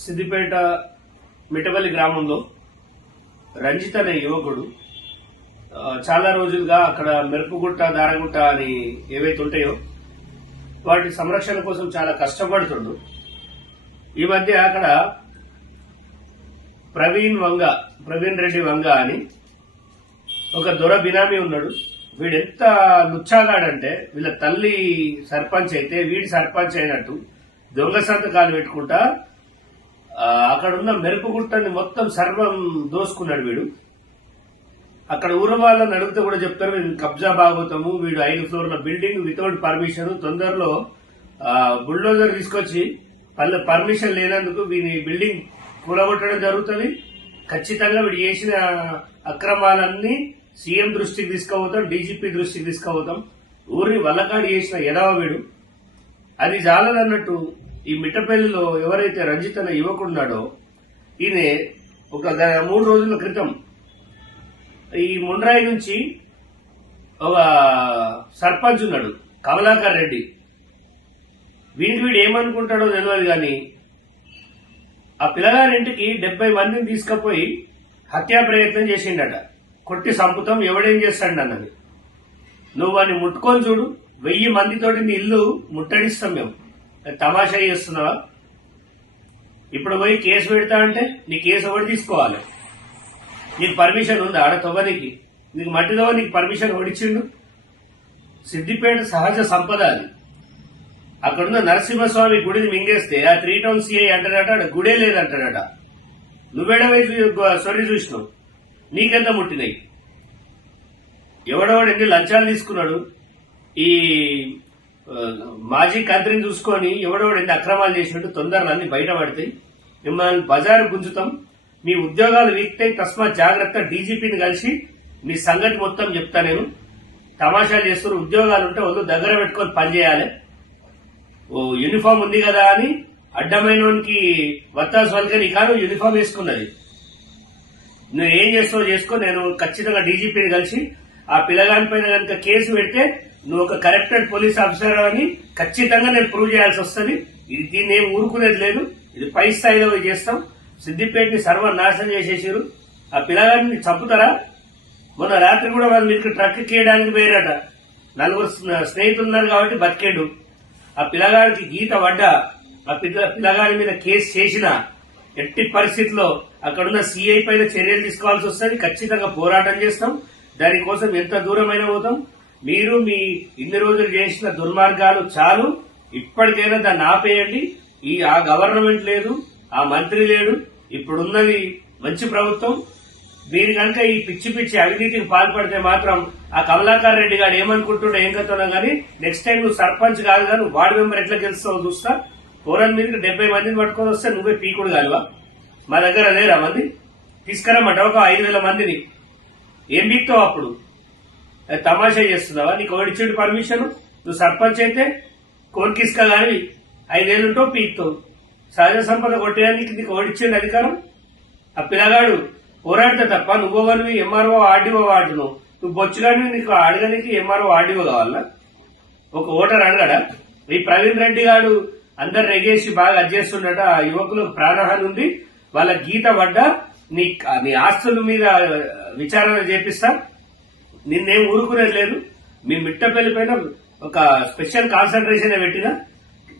సిద్దిపేట మిటవల్లి గ్రామంలో రంజిత్ అనే యువకుడు చాలా రోజులుగా అక్కడ మెరుపుగుట్ట దారగుట్ట అని ఏవైతే ఉంటాయో వాటి సంరక్షణ కోసం చాలా కష్టపడుతుండు. ఈ మధ్య అక్కడ ప్రవీణ్ వంగ ప్రవీణ్ రెడ్డి వంగ అని ఒక దొర బినామీ ఉన్నాడు. వీడు ఎంత లుచ్చాగాడంటే వీళ్ళ తల్లి సర్పంచ్ అయితే వీడి సర్పంచ్ అయినట్టు దొంగ సంతకాలు పెట్టుకుంటా అక్కడ ఉన్న మెరుపు గుట్టని మొత్తం సర్వం దోసుకున్నాడు వీడు. అక్కడ ఊరు వాళ్ళని అడిగితే కూడా చెప్తారు మేము కబ్జా బాగోతాము వీడు ఐదు ఫ్లోర్ల బిల్డింగ్ వితౌట్ పర్మిషన్ తొందరలో బుల్డోజర్ తీసుకొచ్చి పల్లె పర్మిషన్ లేనందుకు వీని బిల్డింగ్ కూలగొట్టడం జరుగుతుంది. ఖచ్చితంగా వీడు చేసిన అక్రమాలన్నీ సీఎం దృష్టికి తీసుకుపోతాం డీజీపీ దృష్టికి తీసుకుపోతాం. ఊరిని వల్లకాడి చేసిన ఎదవ వీడు. అది జాలదన్నట్టు ఈ మిట్టపల్లిలో ఎవరైతే రంజిత్ అనే యువకుడున్నాడో ఈయన ఒక మూడు రోజుల క్రితం ఈ ముండ్రాయి నుంచి ఒక సర్పంచ్ ఉన్నాడు కమలాకర్ రెడ్డి. వీడికి వీడు ఏమనుకుంటాడో తెలియదు కానీ ఆ పిల్లగారింటికి డెబ్బై మందిని తీసుకుపోయి హత్యా ప్రయత్నం చేసిండట. కొట్టి సంపుతం ఎవడేం చేస్తాడు అన్నది. నువ్వు వాడిని ముట్టుకొని చూడు వెయ్యి మందితోటి నీ ఇల్లు ముట్టడిస్తాం మేము. తమాషా చేస్తున్నావా? ఇప్పుడు పోయి కేసు పెడతా అంటే నీ కేసు ఒకటి తీసుకోవాలి. నీకు పర్మిషన్ ఉంది? ఆడ తవ్వనికి నీకు. మట్టి తవ్వ నీకు పర్మిషన్ ఓడిచ్చిండు సిద్దిపేట సహజ సంపద అది. అక్కడున్న నరసింహస్వామి గుడిని మింగేస్తే ఆ త్రీ టౌన్ సిఐ అంటాడట ఆడ గుడే లేదంటాడట. నువ్వేడవై సొరి చూసినావు? నీకెంత ముట్టినాయి? ఎవడెవడు లంచాలు తీసుకున్నాడు? ఈ మాజీ కంత్రిని చూసుకొని ఎవడెవడు అక్రమాలు చేసినట్టు తొందరలో అన్ని బయటపడతాయి. మిమ్మల్ని బజారు గుంజుతాం. మీ ఉద్యోగాలు వీక్తాయి తస్మాత్ జాగ్రత్త డీజీపీని కలిసి మీ సంగతి మొత్తం చెప్తా నేను. తమాషాలు చేస్తున్న ఉద్యోగాలు ఉంటే వాళ్ళు దగ్గర పెట్టుకొని పనిచేయాలి ఓ యూనిఫామ్ ఉంది కదా అని అడ్డమైనకి వానికి వత్తాసు వాళ్ళకి కాను యూనిఫామ్ వేసుకున్నది. నువ్వు ఏం చేస్తావు చేసుకో. నేను ఖచ్చితంగా డీజీపీని కలిసి ఆ పిల్లగాని పైన కనుక కేసు పెడితే నువ్వు ఒక కరెక్టెడ్ పోలీస్ ఆఫీసర్ అని ఖచ్చితంగా నేను ప్రూవ్ చేయాల్సి వస్తుంది. ఇది దీన్ని ఏం ఊరుకునేది లేదు. ఇది పై స్థాయిలో చేస్తాం. సిద్దిపేటని సర్వనాశనం చేసేసారు. ఆ పిల్లగాడిని చంపుతారా? మొన్న రాత్రి కూడా వాళ్ళు మీకు ట్రక్ చేయడానికి పోయారట. నలుగురు స్నేహితులు ఉన్నారు కాబట్టి బతికేడు. ఆ పిల్లగాడికి గీత పడ్డా. ఆ పిల్ల పిల్లగాడి మీద కేసు చేసిన ఎట్టి పరిస్థితిలో అక్కడున్న సీఐ పైన చర్యలు తీసుకోవాల్సి వస్తుంది. ఖచ్చితంగా పోరాటం చేస్తాం. దానికోసం ఎంత దూరమైనా పోతాం. మీరు మీ ఇన్ని రోజులు చేసిన దుర్మార్గాలు చాలు. ఇప్పటికైనా దాన్ని ఆపేయండి. ఈ ఆ గవర్నమెంట్ లేదు ఆ మంత్రి లేడు. ఇప్పుడున్నది మంచి ప్రభుత్వం. మీరు కనుక ఈ పిచ్చి పిచ్చి అవినీతికి పాల్పడితే మాత్రం ఆ కమలాకర్ రెడ్డి గారు ఏమనుకుంటుండో ఏం కథనో గానీ నెక్స్ట్ టైం నువ్వు సర్పంచ్ కాదు కానీ వార్డు మెంబర్ ఎట్లా గెలుస్తావో చూస్తా. పోరాన్ మీద డెబ్బై మందిని పట్టుకొని వస్తే నువ్వే పీకుడు కాలువా? మా దగ్గర లేరా మంది? తీసుకురమ్మంటావు ఒక ఐదు వేల మందిని. ఏం పీక్తావు అప్పుడు? తమాషా చేస్తున్నావా? నీకు ఓడిచ్చిండు పర్మిషన్? నువ్వు సర్పంచ్ అయితే కోరికిస్కా కానీ ఐదేళ్ళు ఉంటావు సహజ సంపద కొట్టేయడానికి నీకు ఓడిచ్చిండు అధికారం? ఆ పిల్లగాడు పోరాడితే తప్ప నువ్వు ఎంఆర్ఓ ఆర్డీఓ వాడును నువ్వు బొచ్చుగాని నీకు అడగనికి ఎంఆర్ఓ ఆర్డీఓ కావాలా? ఒక ఓటర్ అడగడా? ఈ ప్రవీణ్ రెడ్డి గారు అందరు రెగేసి బాగా అధ్యస్తుండట ఆ యువకులకు ప్రాణహాని ఉంది. వాళ్ళ గీత పడ్డ నీ నీ ఆస్తుల మీద విచారణ చేపిస్తా. నిన్నేం ఊరుకునేది లేదు. మీ మిట్టపల్లి పైన ఒక స్పెషల్ కాన్సన్ట్రేషన్ పెట్టినా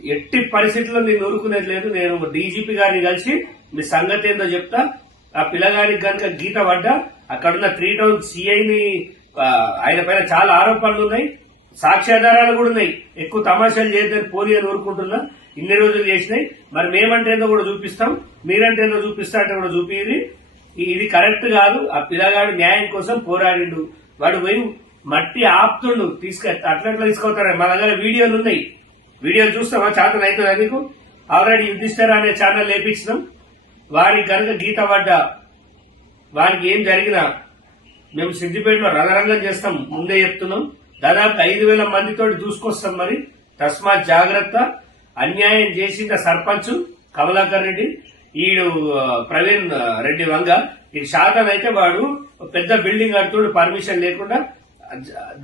ఎట్టి పరిస్థితుల్లో నేను ఊరుకునేది లేదు. నేను డీజీపీ గారిని కలిసి మీ సంగతి ఏందో చెప్తా. ఆ పిల్లగానికి కనుక గీత పడ్డా అక్కడున్న త్రీ టౌన్ సిఐని ఆయన పైన చాలా ఆరోపణలు ఉన్నాయి. సాక్ష్యాధారాలు కూడా ఉన్నాయి. ఎక్కువ తమాషాలు చేయొద్దని పోనీ అని ఊరుకుంటున్నా. ఇన్ని రోజులు చేసినాయి. మరి మేమంటేందో కూడా చూపిస్తాం. మీరంటే ఏందో చూపిస్తా అంటే కూడా చూపిది ఇది కరెక్ట్ కాదు. ఆ పిల్లగాడు న్యాయం కోసం పోరాడిండు. వాడు పోయి మట్టి ఆపుతుండు తీసుక అట్లట్లా తీసుకొస్తారా మా దగ్గర వీడియోలు ఉన్నాయి. వీడియోలు చూస్తామా చేతన అవుతుందా నీకు? ఆల్రెడీ యుద్ధిస్తారా అనే ఛానల్ లేపించినాం. వారికి కనుక గీత పడ్డా వారికి ఏం జరిగినా మేము సిద్దిపేటలో రణరంగం చేస్తాం. ముందే చెప్తున్నాం. దాదాపు ఐదు వేల మందితో చూసుకొస్తాం మరి. తస్మాత్ జాగ్రత్త. అన్యాయం చేసిన సర్పంచ్ కమలాకర్ రెడ్డి. ఈడు ప్రవీణ్ రెడ్డి వంగ. ఈ శాతం అయితే వాడు పెద్ద బిల్డింగ్ కడుతుడు పర్మిషన్ లేకుండా.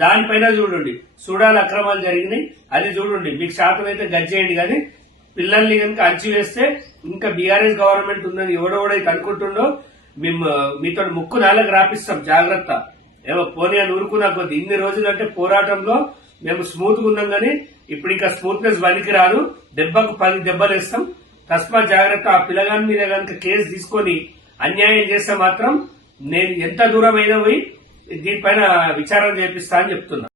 దానిపైన చూడండి చూడాలి అక్రమాలు జరిగినాయి అది చూడండి మీకు శాతం అయితే గజ్జేయండి కానీ పిల్లల్ని కనుక అంచి వేస్తే ఇంకా బీఆర్ఎస్ గవర్నమెంట్ ఉందని ఎవడెవడైతే అనుకుంటుండో మేము మీతో ముక్కు నాలుగు రాపిస్తాం జాగ్రత్త. ఏమో పోనీ అని ఊరుకున్నా కొద్ది ఇన్ని రోజులు అంటే పోరాటంలో మేము స్మూత్గా ఉన్నాం కానీ ఇప్పుడు ఇంకా స్మూత్నెస్ పనికి రాదు దెబ్బకు పది దెబ్బలు వేస్తాం తస్మా జాగ్రత్త ఆ పిల్లగాని మీద కనుక కేసు తీసుకొని అన్యాయం చేస్తే మాత్రం నేను ఎంత దూరమైనా పోయి దీనిపైన విచారణ చేపిస్తా అని చెప్తున్నా.